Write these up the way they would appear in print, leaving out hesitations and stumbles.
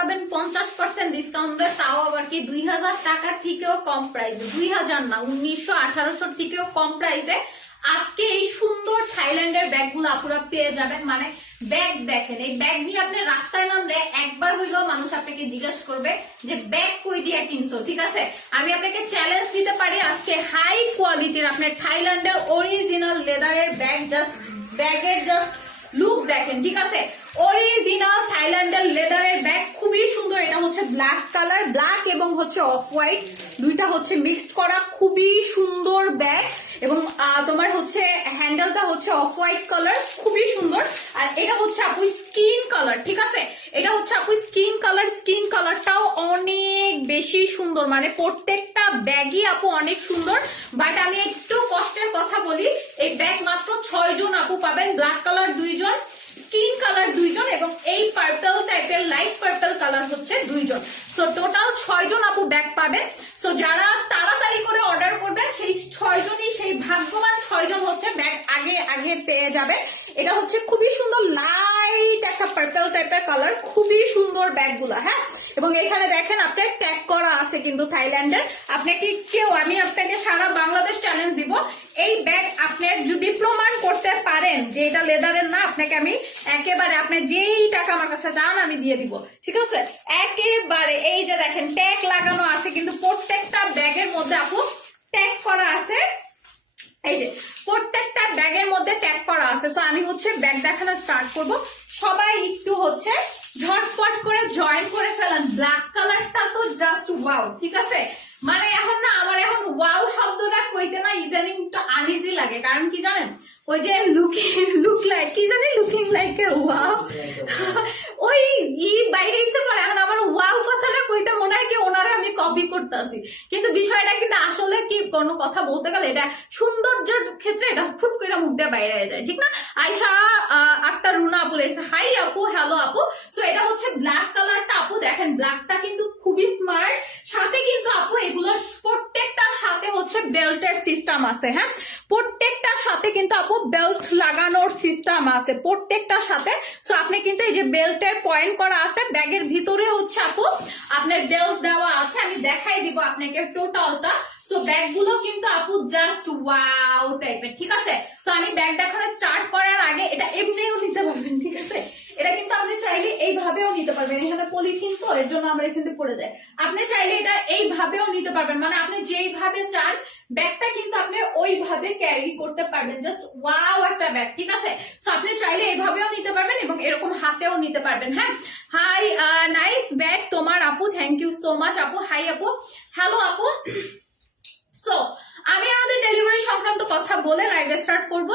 পাবেন 50% ডিসকাউন্ট দেয়, তাও আবার কি 2000 টাকার থেকেও কম প্রাইসে, 2000 না 1900-1800 থেকেও কম প্রাইসে আজকে এই সুন্দর থাইল্যান্ডের ব্যাগগুলো আপুরা পেয়ে যাবেন। মানে ব্যাগ দেখেন, এই ব্যাগ নিয়ে আপনি রাস্তায় নামলে একবার হইলেও মানুষ আপনাকে জিজ্ঞাসা করবে যে ব্যাগ কই দিয়ে কিনছো। ঠিক আছে, আমি আপনাকে চ্যালেঞ্জ দিতে পারি আজকে হাই কোয়ালিটির আপনার থাইল্যান্ডের অরিজিনাল লেদারের ব্যাগ, জাস্ট ব্যাগের জাস্ট লুক দেখেন। ঠিক আছে, অরিজিনাল থাইল্যান্ডের লেদারের ব্যাগ খুবই সুন্দর। এটা হচ্ছে ব্ল্যাক কালার, ব্ল্যাক এবং হচ্ছে অফ হোয়াইট দুইটা হচ্ছে মিক্সড করা, খুবই সুন্দর ব্যাগ। এবং তোমার হচ্ছে হ্যান্ডেলটা হচ্ছে অফ হোয়াইট কালার, খুবই সুন্দর। আর এটা হচ্ছে আপু স্কিন কালার। ঠিক আছে, এটা হচ্ছে আপু স্কিন কালার, স্কিন কালারটাও অনেক বেশি সুন্দর, মানে প্রত্যেকটা ব্যাগই আপু অনেক সুন্দর। বাট আমি একটু কষ্টের কথা বলি, এই ব্যাগ মাত্র 6 জন আপু পাবেন, ব্ল্যাক কালার 2 জন, স্কিন কালার 2 জন এবং এই পার্পল টাইপের লাইট পার্পল কালার হচ্ছে 2 জন। সো টোটাল 6 জন আপু ব্যাগ পাবেন। সো যারা তাড়াতাড়ি করে অর্ডার করবেন সেই 6 জনই, সেই ভাগ্যবান 6 জন হচ্ছে ব্যাগ আগে আগে পেয়ে যাবে। এটা হচ্ছে খুবই সুন্দর লাইট একটা পার্পল টাইপের কালার, খুবই সুন্দর ব্যাগগুলো। হ্যাঁ, এবং এখানে দেখেন আপনার ট্যাগ করা আছে কিন্তু থাইল্যান্ডের। আপনাকে কেউ, আমি আপনাকে সারা বাংলাদেশ চ্যালেঞ্জ দিব, এই ব্যাগ আপনার যদি প্রমাণ করতে পারেন যে এটা লেদারের না, আপনাকে আমি একেবারে আপনি যেই টাকা আমার কাছে চান আমি দিয়ে দিব। ঠিক আছে, একেবারে এই যে দেখেন ট্যাগ লাগানো আছে কিন্তু প্রত্যেকটা ব্যাগের মধ্যে আপু ট্যাগ করা আছে। এই যে প্রত্যেকটা ব্যাগের মধ্যে ট্যাগ করা আছে। সো আমি হচ্ছে ব্যাগ দেখানো স্টার্ট করব, সবাই একটু হচ্ছে ঝটপট করে জয়েন করে ফেলেন। ব্ল্যাক কালারটা তো জাস্ট ওয়াও। ঠিক আছে, মানে এখন না আমার এখন ওয়াও শব্দটা কইতে না ইদানিং একটু আনইজি লাগে, কারণ কি জানেন, ওই যে লুক লাইক কি জানি লুকিং লাইক ওয়াও ওই বাইরে এসে পড়ে, এখন আমার ওয়াও কথাটা কইতে মনে হয় কি ওনারা আমি কপি করতেছি, কিন্তু বিষয়টা কিন্তু আসলে কি কোনো কথা বলতে গেলে এটা সৌন্দর্যের ক্ষেত্রে এটা ফুট করে মুখ দিয়ে বাইরে হয়ে যায়। ঠিক না? আয়শা আক্তার রুনা আপু লেগেছে হাই আপু, হ্যালো আপু। সো এটা হচ্ছে ব্ল্যাক কালারটা আপু, দেখেন ব্ল্যাকটা কিন্তু খুবই স্মার্ট। সাথে কিন্তু আপু এগুলো প্রত্যেকটার সাথে হচ্ছে বেল্টের সিস্টেম আছে। হ্যাঁ, প্রত্যেকটার সাথে কিন্তু আপু বেল্ট লাগানোর সিস্টেম আছে প্রত্যেকটার সাথে। সো আপনি কিন্তু এই যে বেল্টের পয়েন্ট করা আছে, ব্যাগের ভিতরে হচ্ছে আপু আপনার বেল্ট দেওয়া আছে, আমি দেখাই দিব আপনাকে টোটালটা। সো ব্যাগগুলো কিন্তু আপু জাস্ট ওয়াও টাইপের। ঠিক আছে, সো আমি ব্যাগ দেখানো স্টার্ট করার আগে এটা এমনিও নিতে পারবেন। ঠিক আছে, এটা কিন্তু আপনি চাইলে এইভাবেও নিতে পারবেন, এখানে পলিথিন তো এর জন্য আমরা এখানে পড়ে যাই। আপনি চাইলে এটা এইভাবেও নিতে পারবেন, মানে আপনি যেইভাবে চান ব্যাগটা কিন্তু আপনি ওইভাবে ক্যারি করতে পারবেন। জাস্ট ওয়াও একটা ব্যাগ। ঠিক আছে, সো আপনি চাইলে এইভাবেও নিতে পারবেন এবং এরকম হাতেও নিতে পারবেন। হ্যাঁ, হাই নাইস ব্যাগ তোমার আপু, থ্যাংক ইউ সো মাচ আপু। হাই আপু, হ্যালো আপু। সো আমি আমাদের ডেলিভারি সংক্রান্ত কথা বলে লাইভে স্টার্ট করব।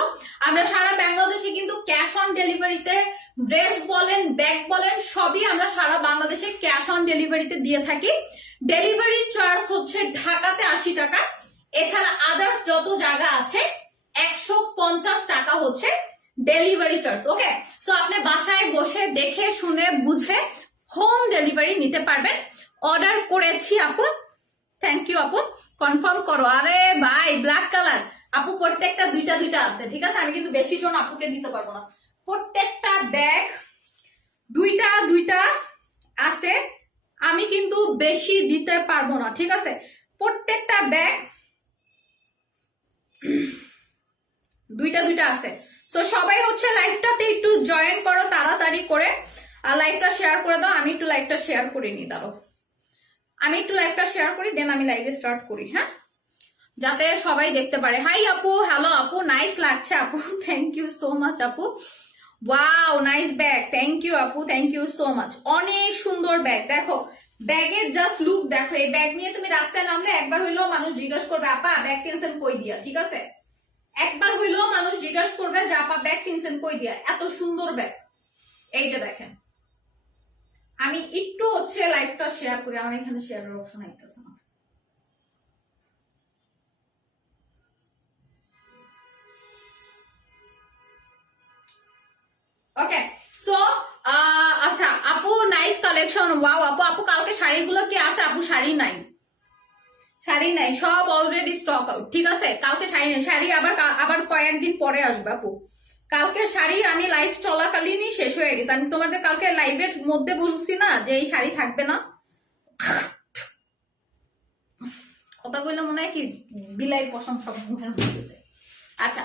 আমরা সারা বাংলাদেশে কিন্তু ক্যাশ অন ডেলিভারিতে ড্রেস বলেন ব্যাগ বলেন সবই আমরা সারা বাংলাদেশে ক্যাশ অন ডেলিভারিতে দিয়ে থাকি। ডেলিভারি চার্জ হচ্ছে ঢাকাতে 80 টাকা, এছাড়া আদার্স যত জায়গা আছে 150 টাকা হচ্ছে ডেলিভারি চার্জ। ওকে, সো আপনি বাসায় বসে দেখে শুনে বুঝে হোম ডেলিভারি নিতে পারবেন। অর্ডার করেছি আপু, থ্যাংক ইউ আপু, কনফার্ম করো। আরে ভাই ব্ল্যাক কালার আপু প্রত্যেকটা দুইটা দুইটা আছে। ঠিক আছে, আমি কিন্তু বেশি জন আপুকে দিতে পারবো না, প্রত্যেকটা ব্যাগ দুইটা দুইটা আছে, আমি কিন্তু বেশি দিতে পারবো না। ঠিক আছে, প্রত্যেকটা ব্যাগ দুইটা দুইটা আছে। সো সবাই হচ্ছে লাইভটাতে একটু জয়েন করো তাড়াতাড়ি করে, আর লাইভটা শেয়ার করে দাও। আমি একটু লাইভটা শেয়ার করে নিই, দাঁড়ো আমি একটু লাইভটা শেয়ার করি, দেন আমি লাইভে স্টার্ট করি। হ্যাঁ, যাতে সবাই দেখতে পারে। হাই আপু, হ্যালো আপু, নাইস লাগছে আপু, থ্যাংক ইউ সো মাচ আপু। Wow nice bag, thank you আপু, থ্যাংক ইউ সো মাচ। অনেক সুন্দর ব্যাগ, দেখো ব্যাগের জাস্ট লুক দেখো। এই ব্যাগ নিয়ে তুমি রাস্তায় নামলে একবার হইলেও মানুষ জিজ্ঞাসা করবে আপা ব্যাগ কিনছেন কই দিয়া। ঠিক আছে, একবার হইলেও মানুষ জিজ্ঞাসা করবে যে আপা ব্যাগ কিনছেন কই দিয়া, এত সুন্দর ব্যাগ। এই যে দেখেন, আমি একটু হচ্ছে লাইভটা শেয়ার করি, আমার এখানে শেয়ারের অপশন আইতেছে না। ওকে, সো আচ্ছা আপু নাইস কালেকশন, ওয়াও আপু। আপু কালকে শাড়িগুলো কি আছে আপু? শাড়ি নাই, শাড়ি নাই, সব অলরেডি স্টক আউট। ঠিক আছে, কালকে শাড়ি নেই, শাড়ি আবার কয়েকদিন পরে আসবে আপু। কালকে শাড়ি আমি লাইভ চলাকালীনই শেষ হয়ে গেছে। আমি তোমাদের কালকে লাইভের মধ্যে বলছি না যে এই শাড়ি থাকবে না, কথা বললে মনে হয় কি বিলাই পশম সব মুখের মধ্যে যায়। আচ্ছা,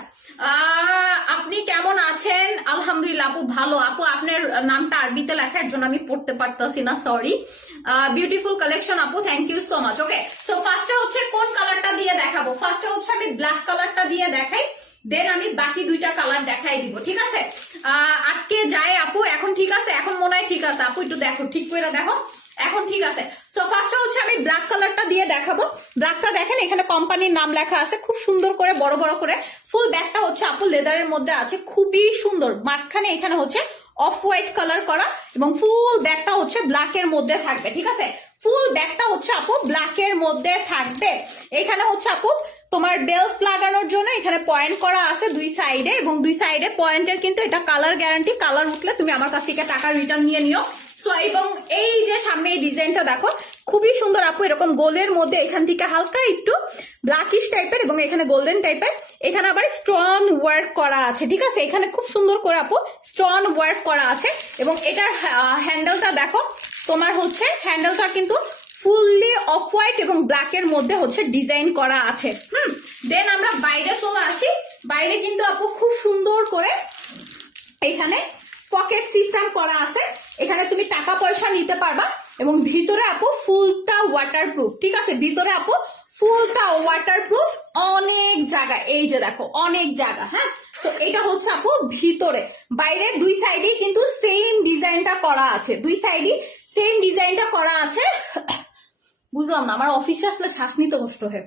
আপনি কেমন আছেন? আলহামদুলিল্লাহ আপু ভালো। আপু আপনার নামটা আরবিতে লেখা, এর জন্য আমি পড়তে পারতাছি না, সরি। বিউটিফুল কালেকশন আপু, thank you so much. Okay, so ফার্স্টে হচ্ছে কোন কালারটা দিয়ে দেখাবো? ফার্স্টে হচ্ছে আমি ব্ল্যাক কালারটা দিয়ে দেখাই, দেন আমি বাকি দুইটা কালার দেখাই দিব, ঠিক আছে? আটকে যায় আপু এখন, ঠিক আছে? এখন মনে হয় ঠিক আছে আপু, একটু দেখো, ঠিক করে দেখো, এখন ঠিক আছে। সো ফার্স্টে হচ্ছে আমি ব্ল্যাক কালারটা দিয়ে দেখাবো। ব্ল্যাকটা দেখেন এখানে কোম্পানির নাম লেখা আছে খুব সুন্দর করে, বড় বড় করে। ফুল ব্যাগটা হচ্ছে আপু লেদারের মধ্যে আছে, খুবই সুন্দর। মাঝখানে এখানে হচ্ছে অফ হোয়াইট কালার করা, এবং ফুল ব্যাগটা হচ্ছে ব্ল্যাক এর মধ্যে থাকবে, ঠিক আছে? ফুল ব্যাগটা হচ্ছে আপু ব্ল্যাক এর মধ্যে থাকবে। এখানে হচ্ছে আপু তোমার বেল্ট লাগানোর জন্য এখানে পয়েন্ট করা আছে দুই সাইডে, এবং দুই সাইডে পয়েন্টের কিন্তু এটা কালার গ্যারান্টি। কালার উঠলে তুমি আমার কাছ থেকে টাকা রিটার্ন নিয়ে নিও। সো এবং এই যে সামনে এই ডিজাইনটা দেখো, খুবই সুন্দর আপু, এরকম গোলের মধ্যে এখান থেকে হালকা একটু ব্ল্যাকিশ টাইপের, এবং এখানে গোল্ডেন টাইপের। এখানে আবার স্টোন ওয়ার্ক করা আছে, ঠিক আছে? এখানে খুব সুন্দর করে আপু স্টোন ওয়ার্ক করা আছে, এবং এটার হ্যান্ডেলটা দেখো, তোমার হচ্ছে হ্যান্ডেলটা কিন্তু ফুললি অফ হোয়াইট এবং ব্ল্যাক এর মধ্যে হচ্ছে ডিজাইন করা আছে। দেন আমরা বাইরে চলে আসি। বাইরে কিন্তু আপু খুব সুন্দর করে এখানে পকেট সিস্টেম করা আছে, এখানে তুমি টাকা পয়সা নিতে পারবা, এবং ভিতরে আপু ফুলটা ওয়াটারপ্রুফ, ঠিক আছে? ভিতরে আপু ফুলটা ওয়াটারপ্রুফ, অনেক জায়গা, এই যে দেখো অনেক জায়গা। হ্যাঁ, তো এটা হচ্ছে আপু ভিতরে। বাইরের দুই সাইডে কিন্তু সেম ডিজাইনটা করা আছে, দুই সাইডে সেম ডিজাইনটা করা আছে। বুঝলাম না, আমার অফিসে আসলে শ্বাস নিতে কষ্ট হয়।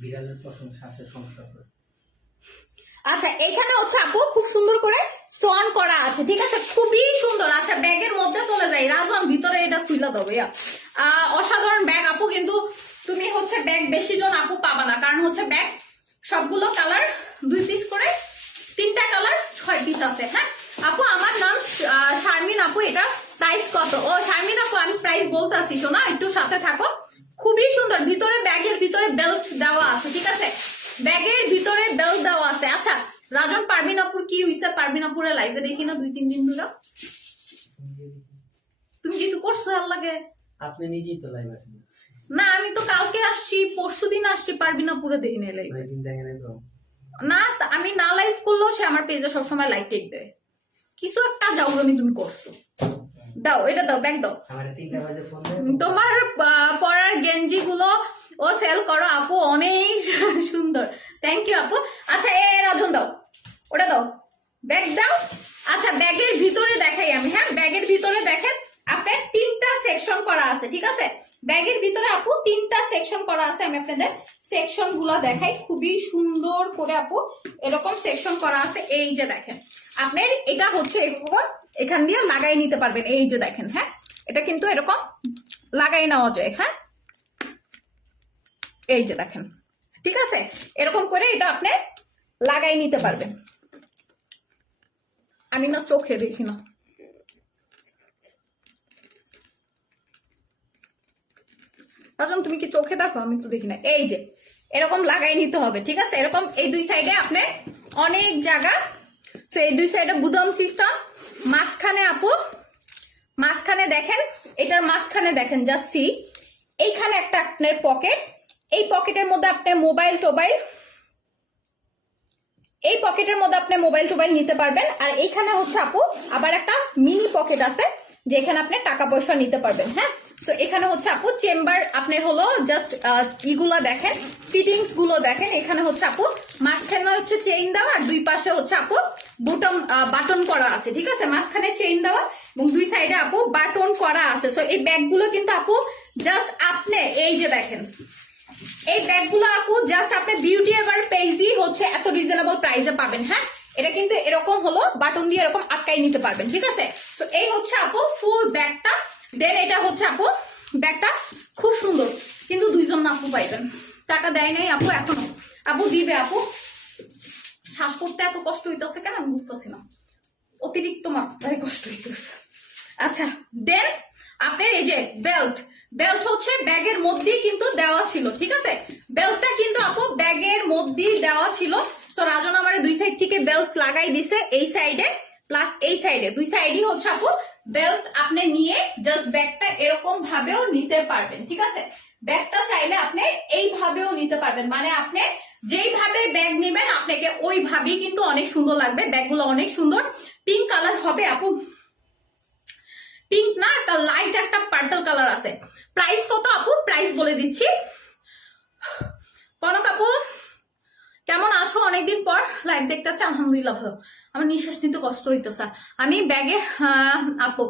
বিড়ালের পছন্দ শ্বাসের সমস্যা করে। আচ্ছা, এখানে হচ্ছে আপু খুব সুন্দর করে স্টোন করা আছে, ঠিক আছে? খুবই সুন্দর। আচ্ছা, ব্যাগের মধ্যে চলে যাই। রাজওয়ান ভিতরে এটা খুলে দেবো। অসাধারণ ব্যাগ আপু, কিন্তু তুমি হচ্ছে ব্যাগ বেশি জন আপু পাবা না, কারণ হচ্ছে ব্যাগ সবগুলো কালার 2 পিস করে, 3টা কালার 6 পিস আছে। হ্যাঁ আপু, আমার নাম শারমিন আপু। এটা প্রাইস কত? ও শারমিন আপু, আমি প্রাইস বলতে আসি, শোনা একটু সাথে থাকো। খুবই সুন্দর, ভিতরে ব্যাগের ভিতরে বেল্ট দেওয়া আছে, ঠিক আছে? ব্যাগের ভিতরে বেল্ট দেওয়া আছে। আচ্ছা রাজন, পারভিন আপুর কি হইছে? পারভিন আপুরে লাইভে দেখি না 2-3 দিন ধরে। তুমি কিছু করছো? আর লাগে আপনি নিজেই তো লাইভ আছেন না? আমি তো কালকে আসছি, পরশুদিন আসছি, পারভিন আপুরে দেখি না লাইভ। না, আমি না লাইভ করলেও সে আমার পেজে সবসময় লাইক টেক দেয়। কিছু একটা যাওনি তুমি করছো। দাও, এটা দাও, ব্যাগ দাও। তোমার পরার গেঞ্জি গুলো ও সেল করো আপু, অনেক সুন্দর। থ্যাংক ইউ আপু। আচ্ছা রাজন দাও, ওটা দাও, ব্যাগ দাও। আচ্ছা, ব্যাগের ভিতরে দেখাই আমি। হ্যাঁ, ব্যাগের ভিতরে দেখেন আপনার 3টা সেকশন করা আছে, ঠিক আছে? ব্যাগের ভিতরে আপু 3টা সেকশন করা আছে। আমি আপনাদের সেকশন গুলো দেখাই, খুবই সুন্দর করে আপু এরকম সেকশন করা আছে। এই যে দেখেন, আপনার এটা হচ্ছে এরকম এখান দিয়ে লাগাই নিতে পারবেন। এই যে দেখেন, হ্যাঁ এটা কিন্তু এরকম লাগাই নেওয়া যায়। হ্যাঁ, এই যে দেখেন, ঠিক আছে? এরকম করে এটা আপনি লাগাই নিতে পারবেন। আমি না চোখে দেখি না। রাজন, তুমি কি চোখে দেখো? আমি তো দেখি না। এই যে এরকম লাগাই নিতে হবে, ঠিক আছে? এরকম এই দুই সাইডে আপনার অনেক জায়গা। তো এই দুই সাইডে বুদম সিস্টেম। মাঝখানে আপু, মাঝখানে দেখেন, এটার মাঝখানে দেখেন জাস্ট সি, এইখানে একটা আপনার পকেট। এই পকেটের মধ্যে আপনি মোবাইল টোবাইল, এই পকেটের মধ্যে আপনি মোবাইল টোবাইল নিতে পারবেন। আর এইখানে হচ্ছে আপু আবার একটা মিনি পকেট আছে, যেখানে আপনি টাকা পয়সা নিতে পারবেন। হ্যাঁ, সো এখানে হচ্ছে আপু চেম্বার আপনার হলো জাস্ট ইগুলা দেখেন, ফিটিংস গুলো দেখেন। এখানে হচ্ছে আপু মাঝখানে হচ্ছে চেইন দেওয়া, আর দুই পাশে হচ্ছে আপু বাটন করা আছে, ঠিক আছে? মাঝখানে চেইন দেওয়া এবং দুই সাইডে আপু বাটন করা আছে। সো এই ব্যাগগুলো কিন্তু আপু জাস্ট আপনি এই যে দেখেন, এই ব্যাগগুলো আপু জাস্ট আপনি বিউটি এভার পেজই হচ্ছে এত রিজনেবল প্রাইসে পাবেন। হ্যাঁ, এটা কিন্তু এরকম হলো বাটন দিয়ে এরকম আটকাই নিতে পারবেন, ঠিক আছে? সো এই হচ্ছে আপু ফুল ব্যাগটা। দেন এটা হচ্ছে আপু ব্যাগটা খুব সুন্দর, কিন্তু 2 জন আপু পাইবেন। টাকা দেয় নাই আপু এখনো, আপু দিবে। আপু শ্বাস করতে এত কষ্ট হইতেছে কেন আমি বুঝতেছি না, অতিরিক্ত মাত্রায় কষ্ট হইতেছে। আচ্ছা, দেন আপনার এই যে বেল্ট, বেল্ট হচ্ছে ব্যাগের মধ্যেই কিন্তু দেওয়া ছিল, ঠিক আছে? বেল্টটা কিন্তু আপু ব্যাগের মধ্যেই দেওয়া ছিল। সো রাজন আমার দুই সাইড থেকে বেল্ট লাগাই দিছে, এই সাইডে প্লাস এই সাইডে, দুই সাইডই হচ্ছে আপু বেল্ট আপনি নিয়ে জাস্ট ব্যাগটা এরকম ভাবেও নিতে পারবেন। ঠিক আছে, ব্যাগটা চাইলে আপনি এইভাবেও নিতে পারবেন, মানে আপনি যেইভাবে ব্যাগ নেবেন আপনাকে ওইভাবেই কিন্তু অনেক সুন্দর লাগবে। ব্যাগগুলো অনেক সুন্দর, পিঙ্ক কালার হবে আপু, পিঙ্ক না একটা লাইট একটা পার্পল কালার আছে। প্রাইস কত আপু? প্রাইস বলে দিচ্ছি। কনক আপু কেমন আছো? অনেকদিন পর লাইভ দেখতেছে, আলহামদুলিল্লাহ ভালো। আমার নিঃশ্বাস নিতে কষ্ট হইতেছে। আমি ব্যাগে আপু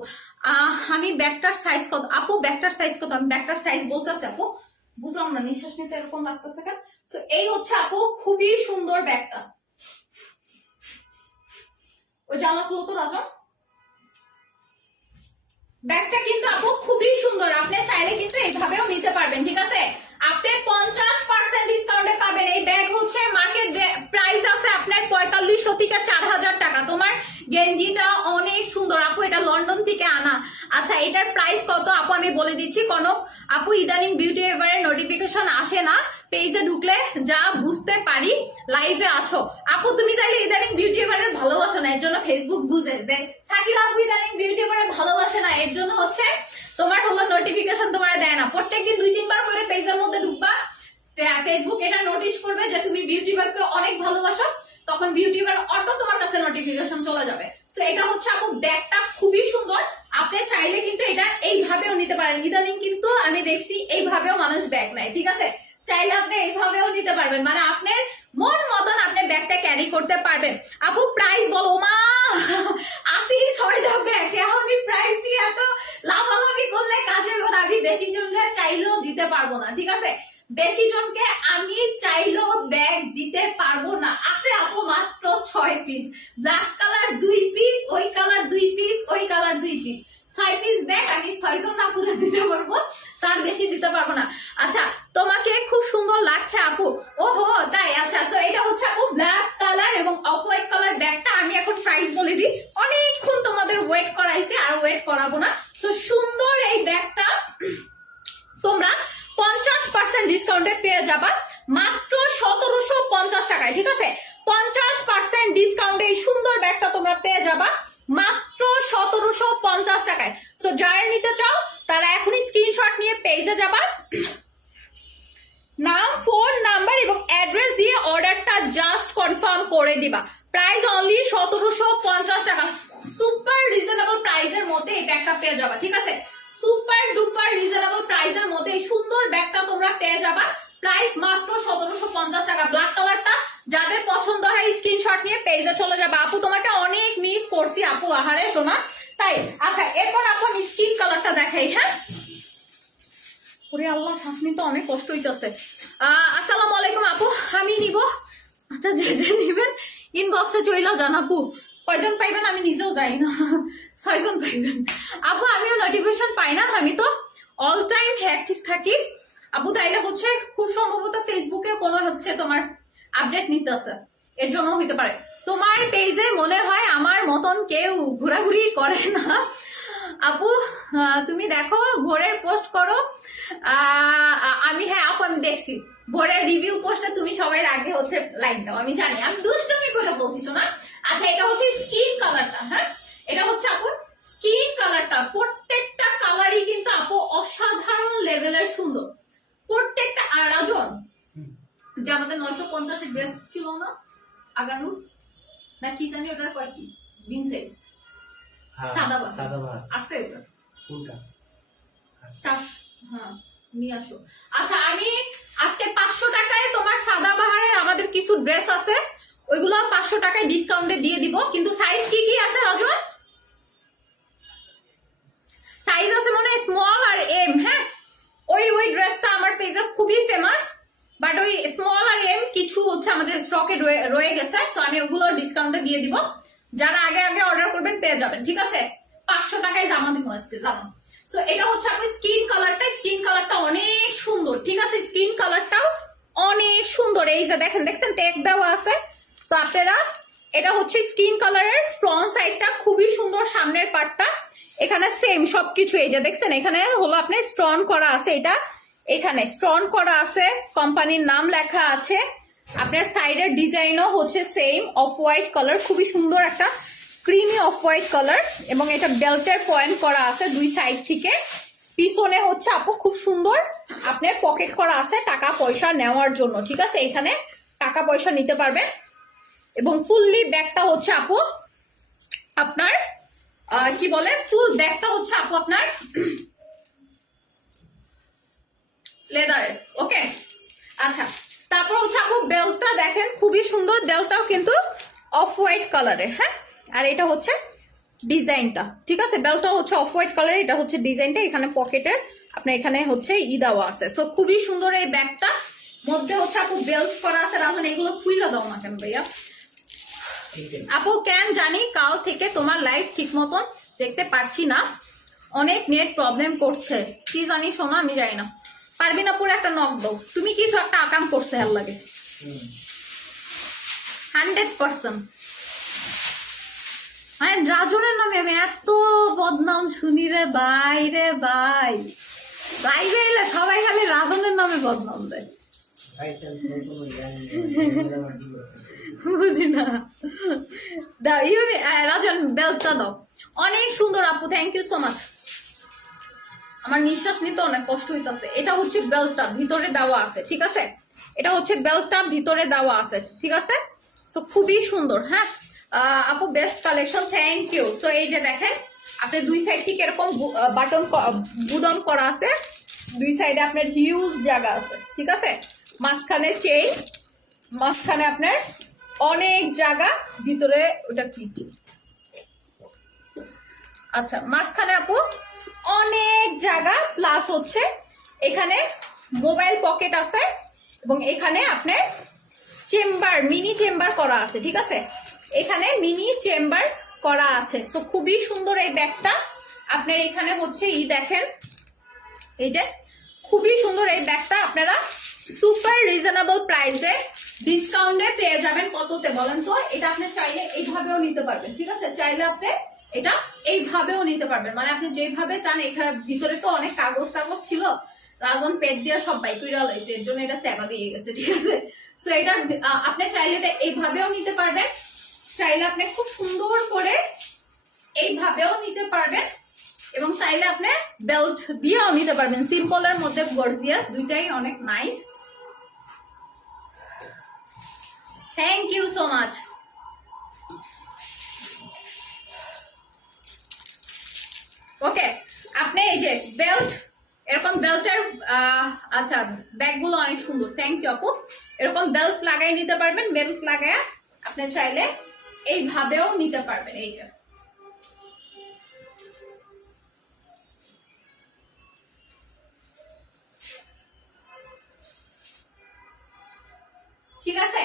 আমি ব্যাগটার সাইজ কত আপু? ব্যাগটার সাইজ কত? আমি ব্যাগটার সাইজ বলতেছি আপু, বুঝলাম না নিঃশ্বাস নিতে এরকম লাগতেছে কেন। সো এই হচ্ছে আপু খুবই সুন্দর ব্যাগটা। ওই জানলা খুলো তো রাজন। ব্যাগটা কিন্তু আপু খুবই সুন্দর, আপনি চাইলে কিন্তু এইভাবেও নিতে পারবেন। ঠিক আছে, আপনি 50% ডিসকাউন্টে পাবেন। এই ব্যাগ হচ্ছে মার্কেট প্রাইস আছে আপনার 4500 থেকে 4000 টাকা। তোমার গেঞ্জিটা অনেক সুন্দর আপু, এটা লন্ডন থেকে আনা। আচ্ছা এটার প্রাইস কত আপু আমি বলে দিচ্ছি। কনক আপু ইদানিং বিউটি এভারের নোটিফিকেশন আসে না, পেজে ঢুকলে যা বুঝতে পারি লাইভে আছো। আপু তুমি চাইলে ইদানিং বিউটি এভারের ভালোবাসো না, এর জন্য ফেসবুক বুঝে যে সাকিলা আপু ইদানিং বিউটি এভারের ভালোবাসে না, এর জন্য হচ্ছে তোমার হলো নোটিফিকেশন তোমার দেয় না। প্রত্যেকদিন 2-3 বার করে পেজের মধ্যে ঢুকবা, ফেসবুক এটা নোটিশ করবে যে তুমি বিউটি বারকে অনেক ভালোবাসো, তখন বিউটি বার অটো তোমার কাছে নোটিফিকেশন চলে যাবে। সো এটা হচ্ছে আপু ব্যাগটা খুবই সুন্দর, আপনি চাইলে কিন্তু এটা এইভাবেও নিতে পারেন। ইদানিং কিন্তু আমি দেখছি এইভাবেও মানুষ ব্যাগ নেয়। ঠিক আছে, চাইলে আপনি এইভাবেও নিতে পারবেন, মানে আপনার মন মতন আপনি ব্যাগটা ক্যারি করতে পারবেন। আপু প্রাইস বলো মা। 86টা ব্যাগ এখনই প্রাইস দিয়ে এত লাভালাভি করলে কাজে হবে না। আমি বেশি জনকে চাইলেও দিতে পারবো না। ঠিক আছে, বেশি জনকে আমি চাইলেও ব্যাগ দিতে পারবো না। আছে আপু মাত্র 6 পিস, ব্ল্যাক কালার 2 পিস, ওই কালার 2 পিস, ওই কালার 2 পিস, 6 পিস ব্যাগ আমি 6 জন আপুরা দিতে পারবো, তার বেশি দিতে পারবো না। আচ্ছা তোমাকে খুব সুন্দর লাগছে আপু। ওহো তাই, আচ্ছা সো এটা হচ্ছে আপু ব্ল্যাক কালার এবং অফ হোয়াইট কালার ব্যাগটা। আমি এখন প্রাইস বলে দিই, অনেকক্ষণ তোমাদের ওয়েট করাইছি, আর ওয়েট করাবো না। সো সুন্দর এই ব্যাগটা তোমরা 50% ডিসকাউন্টে পেয়ে যাবা মাত্র 1750 টাকায়। ঠিক আছে, 50% ডিসকাউন্টে এই সুন্দর ব্যাগটা তোমরা পেয়ে যাবা মাত্র 1750 টাকায়। সো যারা নিতে চাও তারা এখনই স্ক্রিনশট নিয়ে পেজে যাবা, নাম ফোন নাম্বার এবং অ্যাড্রেস দিয়ে অর্ডারটা জাস্ট কনফার্ম করে দিবা। প্রাইস অনলি 1750 টাকা, সুপার রিজনেবল প্রাইসের মধ্যে এই ব্যাগটা পেয়ে যাবা। ঠিক আছে, সুপার ডুপার রিজনেবল প্রাইসের মধ্যে এই সুন্দর ব্যাগটা তোমরা পেয়ে যাবা, প্রাইস মাত্র 1750 টাকা। ব্ল্যাক কালারটা যাদের পছন্দ হয় স্ক্রিনশট নিয়ে পেজে চলে যাবে। আপু তোমাকে অনেক মিস করছি আপু, আহারে শোনা তাই। আচ্ছা এরপর আপু আমি স্কিন কালারটা দেখাই। হ্যাঁ ওরে আল্লাহ, শ্বাস নিতে অনেক কষ্ট হইতেছে। আসসালামু আলাইকুম আপু, আমি নিব। আচ্ছা যে যে নিবেন ইনবক্সে চইলা জানাবো, কয়জন পাইবেন আমি নিজেও জানি না, 6 জন পাইবেন আপু। আমিও নোটিফিকেশন পাই না, আমি তো অল টাইম অ্যাক্টিভ থাকি আপু। তাইলে হচ্ছে খুব সম্ভবত ফেসবুকের কোনো হচ্ছে তোমার আপডেট নিতে আছে, এর জন্য হইতে পারে। তোমার পেজে মনে হয় আমার মতন কেউ ঘোরাঘুরি করে না আপু, তুমি দেখো ভোরের পোস্ট করো। আমি হ্যাঁ আপু আমি দেখছি ভোরের রিভিউ পোস্টে তুমি সবাই আগে হচ্ছে লাইক দাও, আমি জানি, আমি দুষ্টমি করে বলছি শোনা। আচ্ছা এটা হচ্ছে স্কিন কালারটা। হ্যাঁ এটা হচ্ছে আপু স্কিন কালারটা, প্রত্যেকটা কালারই কিন্তু আপু অসাধারণ লেভেলের সুন্দর প্রত্যেকটা। আর রাজন যে আমাদের 950 ড্রেস ছিল না আগানুর না কি জানি ওটার কয় কি বিনসে সাদাবাহার আছে ওটা কোনটা? হ্যাঁ নিয়ে আসো। আচ্ছা আমি আজকে 500 টাকায় তোমার সাদাবাহারের আমাদের কিছু ড্রেস আছে, ওইগুলো 500 টাকায় ডিসকাউন্টে দিয়ে দিব। কিন্তু সাইজ কি কি আছে রাজন? সাইজ আছে মনে হয় স্মল আর এম। হ্যাঁ ওই ড্রেসটা আমার পেজে খুবই ফেমাস, বাট ওই স্মল আর এম কিছু হচ্ছে আমাদের স্টকে রয়ে গেছে, সো আমি ওগুলো ডিসকাউন্টে দিয়ে দিব। যারা আগে আগে অর্ডার করবেন পেয়ে যাবেন। ঠিক আছে 500 টাকায় জামা দিব আজকে জামা। সো এটা হচ্ছে আপনি স্কিন কালারটা, স্কিন কালারটা অনেক সুন্দর। ঠিক আছে স্কিন কালারটাও অনেক সুন্দর, এই যে দেখেন দেখছেন ট্যাগ দেওয়া আছে। সো আপনারা এটা হচ্ছে স্কিন কালারের ফ্রন্ট সাইডটা খুবই সুন্দর, সামনের পার্টটা এখানে সেম সবকিছু এই যে দেখছেন এখানে হলো আপনি স্টোন করা আছে, এটা এখানে স্টোন করা আছে, কোম্পানির নাম লেখা আছে, আপনার সাইডের ডিজাইনও হচ্ছে সেম অফ হোয়াইট কালার, খুবই সুন্দর একটা ক্রিমি অফ হোয়াইট কালার, এবং এটা বেল্টের পয়েন্ট করা আছে দুই সাইড থেকে। পিছনে হচ্ছে আপু খুব সুন্দর আপনার পকেট করা আছে টাকা পয়সা নেওয়ার জন্য, ঠিক আছে, এখানে টাকা পয়সা নিতে পারবেন। এবং ফুললি ব্যাগটা হচ্ছে আপু আপনার কি বলে, ফুল ব্যাগটা হচ্ছে আপু আপনার লেদারের। ওকে, আচ্ছা, তারপর হচ্ছে আপু বেল্টটা দেখেন খুবই সুন্দর, বেল্টটাও কিন্তু অফ হোয়াইট কালারের। হ্যাঁ, আর এটা হচ্ছে ডিজাইনটা, ঠিক আছে, বেল্টটা হচ্ছে অফ হোয়াইট কালার, এটা হচ্ছে ডিজাইনটা, এখানে পকেটের আপনার এখানে হচ্ছে দেওয়া আছে। সো খুবই সুন্দর এই ব্যাগটা, মধ্যে হচ্ছে আপু বেল্ট করা আছে। রাখুন, এগুলো খুইলা দাও না কেন ভাইয়া? আপু কেন জানি কাল থেকে তোমার লাইভ ঠিক মতন দেখতে পাচ্ছি না, অনেক নেট প্রবলেম করছে, কি জানি শোনা, আমি জানি না। পারবি না পুরো একটা নক দাও, তুমি কিছু একটা আকাম করছে আর লাগে 100%। মানে রাজনের নামে আমি এত বদনাম শুনি রে ভাই, রে ভাই, লাইভে এলে সবাই খালি রাজনের নামে বদনাম দেয়, বুঝি না। দাও রাজন, বেল্টটা দাও, অনেক সুন্দর আপু, থ্যাংক ইউ সো মাচ। আমার নিঃশ্বাস নিতে অনেক কষ্ট হইতেছে। এটা হচ্ছে বেল্টটা ভিতরে দেওয়া আছে, ঠিক আছে, এটা হচ্ছে বেল্টটা ভিতরে দেওয়া আছে, ঠিক আছে। সো খুবই সুন্দর। হ্যাঁ আপু, best collection, thank you. So এই যে দেখেন আপনি দুই সাইড থেকে এরকম বাটন বুদন করা আছে, দুই সাইডে আপনার হিউজ জায়গা আছে, ঠিক আছে, মাঝখানে চেইন, মাঝখানে আপনার অনেক জায়গা, ভিতরে ওটা কি, আচ্ছা, মাঝখানে আপু অনেক জায়গা, প্লাস হচ্ছে এখানে মোবাইল পকেট আছে, এবং এখানে আপনার চেম্বার, মিনি চেম্বার করা আছে, ঠিক আছে, এখানে মিনি চেম্বার করা আছে। সো খুবই সুন্দর এই ব্যাগটা, আপনার এখানে হচ্ছে দেখেন, এই যে খুবই সুন্দর এই ব্যাগটা আপনারা সুপার রিজনেবল প্রাইসে ডিসকাউন্টে পেয়ে যাবেন। কততে বলেন তো? এটা আপনি চাইলে এইভাবেও নিতে পারবেন, ঠিক আছে, চাইলে আপনি এটা এইভাবেও নিতে পারবেন, মানে আপনি যেভাবে চান। এখানে ভিতরে তো অনেক কাগজ টাগজ ছিল, রাজন পেট দিয়ে সব বাই কইরা লাইছে, এর জন্য এটা চেপা দিয়ে গেছে, ঠিক আছে। সো এটা আপনি চাইলে এটা এইভাবেও নিতে পারবেন, চাইলে আপনি খুব সুন্দর করে এইভাবেও নিতে পারবেন, এবং চাইলে আপনি বেল্ট দিয়েও নিতে পারবেন। সিম্পলের মধ্যে গর্জিয়াস, দুইটাই অনেক nice. Thank you so much. Okay, আপনি এই যে বেল্ট, এরকম বেল্টের আচ্ছা, ব্যাগগুলো অনেক সুন্দর, থ্যাংক ইউ আপু। এরকম বেল্ট লাগাই নিতে পারবেন, বেল্ট লাগায় আপনি চাইলে এইভাবেও নিতে পারবেন, এই যে ঠিক আছে,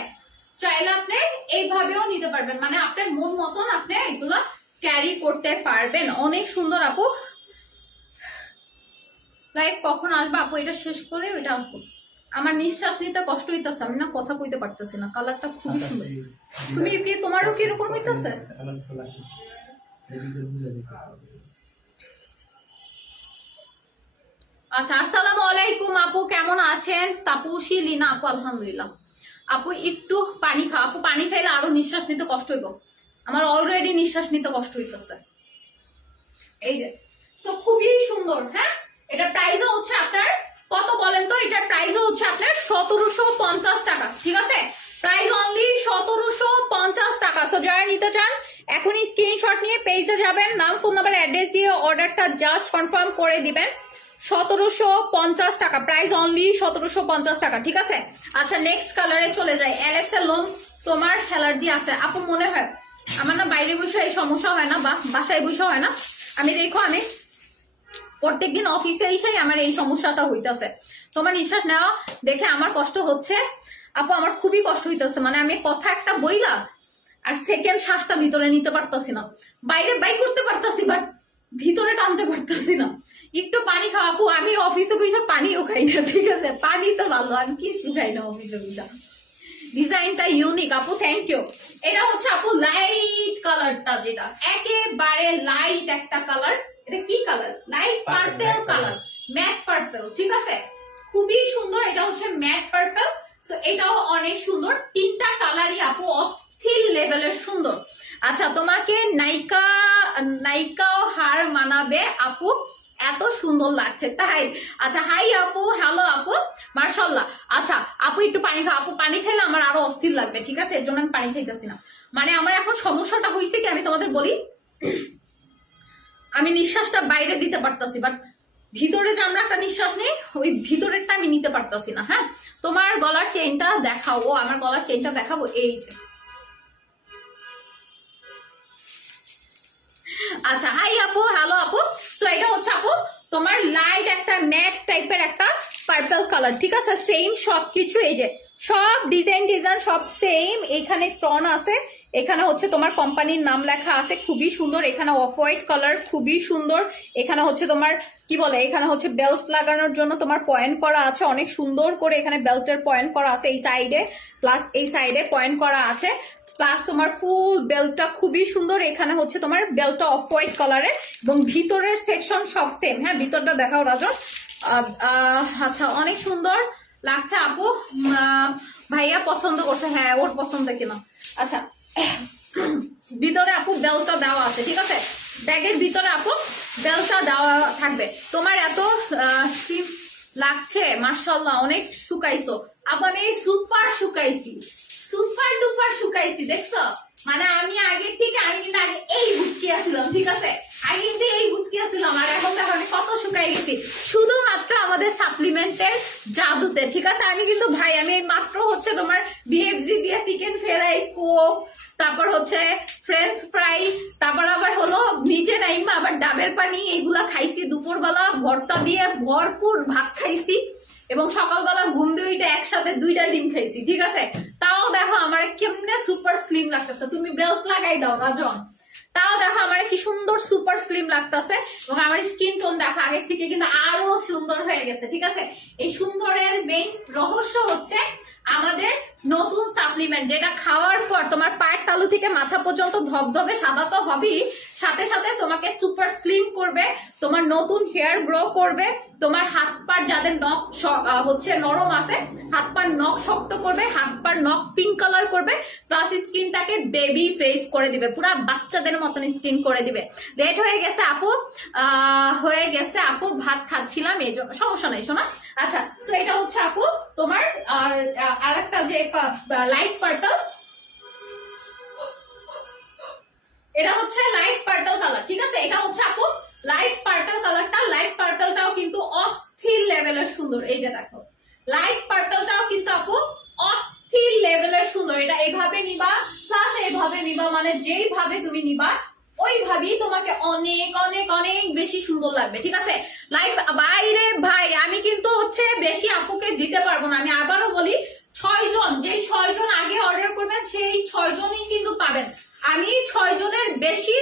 চাইলে আপনি এইভাবেও নিতে পারবেন, মানে আপনার মন মতন আপনি এগুলো ক্যারি করতে পারবেন। অনেক সুন্দর আপু। লাইভ কখন আসবে আপু? এটা শেষ করে ওইটা আসবো। আমার নিঃশ্বাস নিতে কষ্ট হইতেছে, আমি না কথা কইতে পারতেছি না। কালারটা খুবই সুন্দর। তুমি কি, তোমারও কি এরকম হইতেছে? আচ্ছা, আসসালামু আলাইকুম আপু, কেমন আছেন? তাপুসি লিনা আপু, আলহামদুলিল্লাহ। আপু একটু পানি খাও আপু, পানি খাইলে আরো নিঃশ্বাস নিতে কষ্ট হইব, আমার অলরেডি নিঃশ্বাস নিতে কষ্ট হইতেছে। এই যে, সো খুবই সুন্দর। হ্যাঁ, এটা প্রাইসও হচ্ছে আপনার কত বলেন তো? এটার প্রাইসও হচ্ছে আপনার 1750 টাকা, ঠিক আছে, প্রাইস অনলি 1750 টাকা। সো যারা নিতে চান এখনই স্ক্রিনশট নিয়ে পেজে যাবেন, নাম, ফোন নাম্বার, অ্যাড্রেস দিয়ে অর্ডারটা জাস্ট কনফার্ম করে দিবেন। 1750 টাকা, প্রাইস অনলি 1750 টাকা, ঠিক আছে। আচ্ছা, নেক্সট কালারে চলে যাই। অ্যালেক্সা লোম, তোমার অ্যালার্জি আছে আপু? মনে হয় আমার না বাইরে বসে এই সমস্যা হয় না, বা বাসায় বসে হয় না। আমি দেখো, আমি প্রত্যেকদিন অফিসে এসেই আমার এই সমস্যাটা হইতেছে। তোমার নিঃশ্বাস নেওয়া দেখে আমার কষ্ট হচ্ছে আপু, আমার খুবই কষ্ট হইতেছে, মানে আমি কথা একটা বইলা আর সেকেন্ড শ্বাসটা ভিতরে নিতে পারতাছি না, বাইরে বাই করতে পারতাছি, বাট ভিতরে টানতে পারতাছি না। একটু পানি খাও আপু, আমি অফিসে বসে পানিও খাই না, ঠিক আছে, পানি তো ভালো, আমি কিছু খাই না অফিসে বসে। ডিজাইনটা ইউনিক আপু, থ্যাংক ইউ। এটা হচ্ছে আপু লাইট কালারটা, যেটা একেবারে লাইট একটা কালার। এটা কি colour? Light purple colour, matte purple, ঠিক আছে, খুবই সুন্দর। এটা হচ্ছে ম্যাট পার্পল, সো এটাও অনেক সুন্দর, তিনটা কালারই আপু অস্থির লেভেলের সুন্দর। আচ্ছা তোমাকে নায়িকা নায়িকাও হার মানাবে আপু, এত সুন্দর লাগছে তাই। আচ্ছা হাই আপু, হ্যালো আপু, মার্শাল্লাহ। আচ্ছা আপু একটু পানি খাও, আপু পানি খাইলে আমার আরো অস্থির লাগবে, ঠিক আছে, এর জন্য আমি পানি খাইতেছি না। মানে আমার এখন সমস্যাটা হয়েছে কি, আমি তোমাদের বলি, আমি নিঃশ্বাসটা বাইরে দিতে পারতাছি, বাট ভিতরে যে আমরা একটা নিঃশ্বাস নেই, ওই ভিতরেরটা আমি নিতে পারতাছি না। হ্যাঁ তোমার গলার চেইনটা দেখাও, আমার গলার চেইনটা দেখাবো, এই যে। আচ্ছা হাই আপু, হ্যালো আপু। সো এটা হচ্ছে আপু তোমার লাইট একটা ম্যাট টাইপের একটা পার্পল কালার, ঠিক আছে, সেম সবকিছু, এই যে সব ডিজাইন সব সেম। এখানে স্টোন আছে, এখানে হচ্ছে তোমার কোম্পানির নাম লেখা আছে, খুবই সুন্দর। এখানে অফ হোয়াইট কালার, খুবই সুন্দর। এখানে হচ্ছে তোমার কি বলে, এখানে হচ্ছে বেল্ট লাগানোর জন্য তোমার পয়েন্ট করা আছে, অনেক সুন্দর করে এখানে বেল্টের পয়েন্ট করা আছে এই সাইডে, প্লাস এই সাইডে পয়েন্ট করা আছে, প্লাস তোমার ফুল বেল্টটা খুবই সুন্দর। এখানে হচ্ছে তোমার বেল্টটা অফ হোয়াইট কালারের, এবং ভিতরের সেকশন সব সেম। হ্যাঁ ভিতরটা দেখাও রাজন। আচ্ছা অনেক সুন্দর লাগছে আপু, ভাইয়া পছন্দ করছে, হ্যাঁ ওর পছন্দ কিনা। আচ্ছা ভিতরে আপু বেল্টটা দেওয়া আছে, ঠিক আছে, ব্যাগের ভিতরে আপু বেল্টটা দেওয়া থাকবে। তোমার এত স্লিম লাগছে, মাশাআল্লাহ অনেক শুকাইছো আপু, আমি সুপার শুকাইছি, সুপার ডুপার শুকাইছি, দেখছো। মানে আমি আগের থেকে, আমি কিন্তু আগে এই ভুটকি আসছিলাম, ঠিক আছে, আগে কিন্তু এই ভুটকি আসছিলাম, আর এখন দেখো আমি কত শুকাই গেছি, শুধুমাত্র আমাদের সাপ্লিমেন্টের জাদুতে, ঠিক আছে। আমি কিন্তু ভাই, আমি মাত্র হচ্ছে তোমার বিএফজি দিয়ে চিকেন ফ্রাই, কোক, তারপর হচ্ছে ফ্রেঞ্চ ফ্রাই, তারপর আবার হলো নিচে নাইমা আবার ডাবের পানি, এইগুলা খাইছি। দুপুরবেলা ভর্তা দিয়ে ভরপুর ভাত খাইছি, এবং সকালবেলা ঘুম দিয়ে একসাথে 2টা ডিম খাইছি, ঠিক আছে। তাও দেখো আমার কেমনে সুপার স্লিম লাগতেছে, তুমি বেল্ট লাগাই দাও রাজন, তাও দেখো আমার কি সুন্দর সুপার স্লিম লাগতেছে, এবং আমার স্কিন টোন দেখো আগের থেকে কিন্তু আরো সুন্দর হয়ে গেছে, ঠিক আছে। এই সুন্দরের মেইন রহস্য হচ্ছে আমাদের নতুন সাপ্লিমেন্ট, যেটা খাওয়ার পর তোমার পায়ের তালু থেকে মাথা পর্যন্ত ধবধবে সাদা তো হবেই, সাথে সাথে তোমাকে সুপার স্লিম করবে, তোমার নতুন হেয়ার গ্রো করবে, তোমার হাত পার যাদের নখ হচ্ছে নরম আছে, হাত পার নখ শক্ত করবে, হাত পার নখ পিঙ্ক কালার করবে, প্লাস স্কিনটাকে বেবি ফেস করে দিবে, পুরা বাচ্চাদের মতন স্কিন করে দিবে। লেট হয়ে গেছে আপু, ভাত খাচ্ছিলাম এই জন্য, সমস্যা নেই শোনা। আচ্ছা তো এটা হচ্ছে আপু তোমার আর একটা যে লাইট পার্পল, এটা হচ্ছে লাইট পার্পল কালার, ঠিক আছে। এটা হচ্ছে আপু লাইট পার্পল কালারটা, লাইট পার্পলটাও কিন্তু অস্থির লেভেলের সুন্দর, এই যে দেখো লাইট পার্পলটাও কিন্তু আপু অস্থির লেভেলের সুন্দর। এটা এইভাবে নিবা, প্লাস এইভাবে নিবা, মানে যেইভাবে তুমি নিবা ওইভাবেই তোমাকে অনেক অনেক অনেক বেশি সুন্দর লাগবে, ঠিক আছে। লাইট বাইরে ভাই, আমি কিন্তু হচ্ছে বেশি আপুকে দিতে পারবো না, আমি আবারও বলি 6 জন, যেই 6 জন আগে অর্ডার করবেন সেই 6 জনই কিন্তু পাবেন। আমি 6 জনের বেশি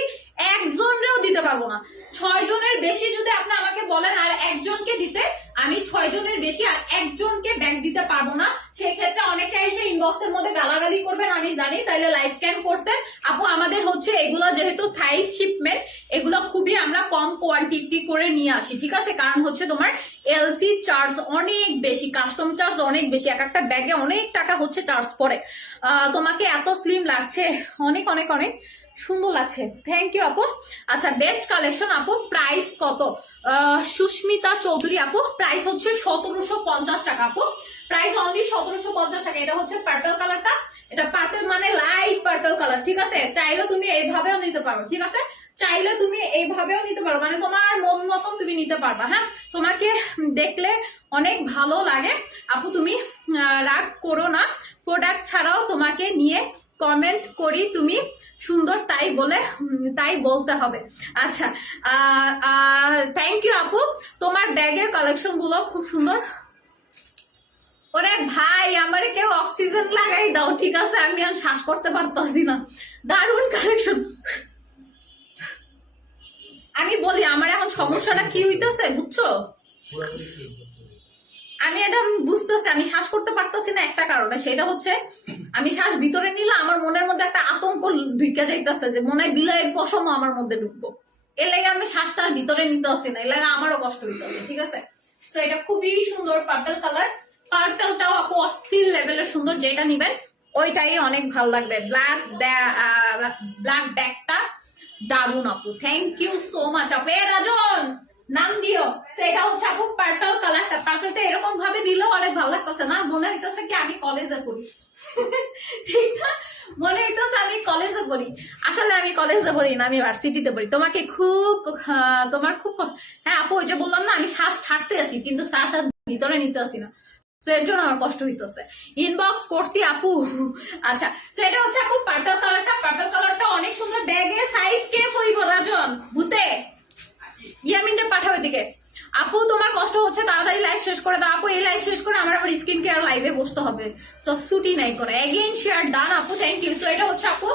একজনেরও দিতে পারবো না। 6 জনের বেশি যদি আপনি আমাকে বলেন আর একজনকে দিতে, আমি 6 জনের বেশি আর একজনকে ব্যাগ দিতে পারবো না। সেক্ষেত্রে অনেকে এসে ইনবক্সের মধ্যে গালাগালি করবেন, আমি জানি, তাইলে লাইভ ক্যান করছেন আপু। আমাদের হচ্ছে এগুলো যেহেতু থাই শিপমেন্ট, এগুলো খুবই আমরা কম কোয়ান্টিটি করে নিয়ে আসি, ঠিক আছে। কারণ হচ্ছে তোমার এলসি চার্জ অনেক বেশি, কাস্টম চার্জ অনেক বেশি, এক একটা ব্যাগে অনেক টাকা হচ্ছে চার্জ পড়ে। তোমাকে এত স্লিম লাগছে, অনেক অনেক অনেক সুন্দর লাগছে, থ্যাংক ইউ আপু। আচ্ছা বেস্ট কালেকশন আপু, প্রাইস কত? সুস্মিতা চৌধুরী আপু, প্রাইস হচ্ছে 1750 টাকা আপু, প্রাইস অনলি 1750 টাকা। এটা হচ্ছে পার্পল কালারটা, এটা পার্পল মানে লাইট পার্পল কালার, ঠিক আছে। চাইলে তুমি এইভাবেও নিতে পারো, ঠিক আছে, চাইলে তুমি এইভাবেও নিতে পারো, মানে তোমার মন মতন তুমি নিতে পারবা। হ্যাঁ তোমাকে দেখলে অনেক ভালো লাগে আপু, তুমি রাগ করো না, প্রোডাক্ট ছাড়াও তোমাকে নিয়ে কমেন্ট করি, তুমি সুন্দর তাই বলতে হবে। আচ্ছা থ্যাংক ইউ আপু, তোমার ব্যাগের কালেকশন গুলো খুব সুন্দর। ওরে ভাই আমারে কেউ অক্সিজেন লাগাই দাও, ঠিক আছে, আমি আর শ্বাস করতে পারতাছি না, দারুণ কালেকশন। আমি বলি আমার এখন সমস্যাটা কি হইতেছে বুঝছো, আমি এটা বুঝতেছি, আমি শ্বাস করতে পারতেছি না একটা কারণে, সেটা হচ্ছে আমি শ্বাস ভিতরে নিলে আমার মনের মধ্যে একটা আতঙ্ক ঢুকে যাইতেছে, যে মনে হয় বিলাইয়ের পশম আমার মধ্যে ঢুকবো, এর লাগে আমি শ্বাসটা ভিতরে নিতে আসি না, এর লাগে আমারও কষ্ট হইতেছে, ঠিক আছে। তো এটা খুবই সুন্দর পার্পল কালার, পার্পলটাও আপু অস্থির লেভেলের সুন্দর, যেটা নিবেন ওইটাই অনেক ভালো লাগবে। ব্ল্যাক ব্যাগটা দারুন আপু, থ্যাংক ইউ সো মাচ আপু। এ রাজন নাম দিও, সেটা হচ্ছে আপু পার্পল কালারটা। পার্পলটা এরকম ভাবে দিলেও অনেক ভালো লাগতেছে না, মনে হইতেছে কি আমি কলেজে পড়ি। ঠিক না, মনে হইতেছে আমি কলেজে পড়ি। আসলে আমি কলেজে পড়ি না, আমি ভার্সিটিতে পড়ি। তোমাকে খুব তোমার খুব হ্যাঁ আপু, ওই যে বললাম না আমি শ্বাস ছাড়তে আছি কিন্তু শ্বাস ভিতরে নিতে আসি না, তো এর জন্য আমার কষ্ট হইতেছে। ইনবক্স করছি আপু। আচ্ছা, সেটা হচ্ছে আপু পার্পল কালারটা। পার্পল কালারটা অনেক সুন্দর। ব্যাগের সাইজ কে কইব রাজন ভূতে ইয়ামিনটা পাঠাও এদিকে। আপু তোমার কষ্ট হচ্ছে, তাড়াতাড়ি লাইভ শেষ করে দাও আপু। এই লাইভ শেষ করে আমার আবার স্কিন কেয়ার লাইভে বসতে হবে, সো ছুটি নাই করে। এগেইন শেয়ার ডান আপু, থ্যাংক ইউ। সো এটা হচ্ছে আপু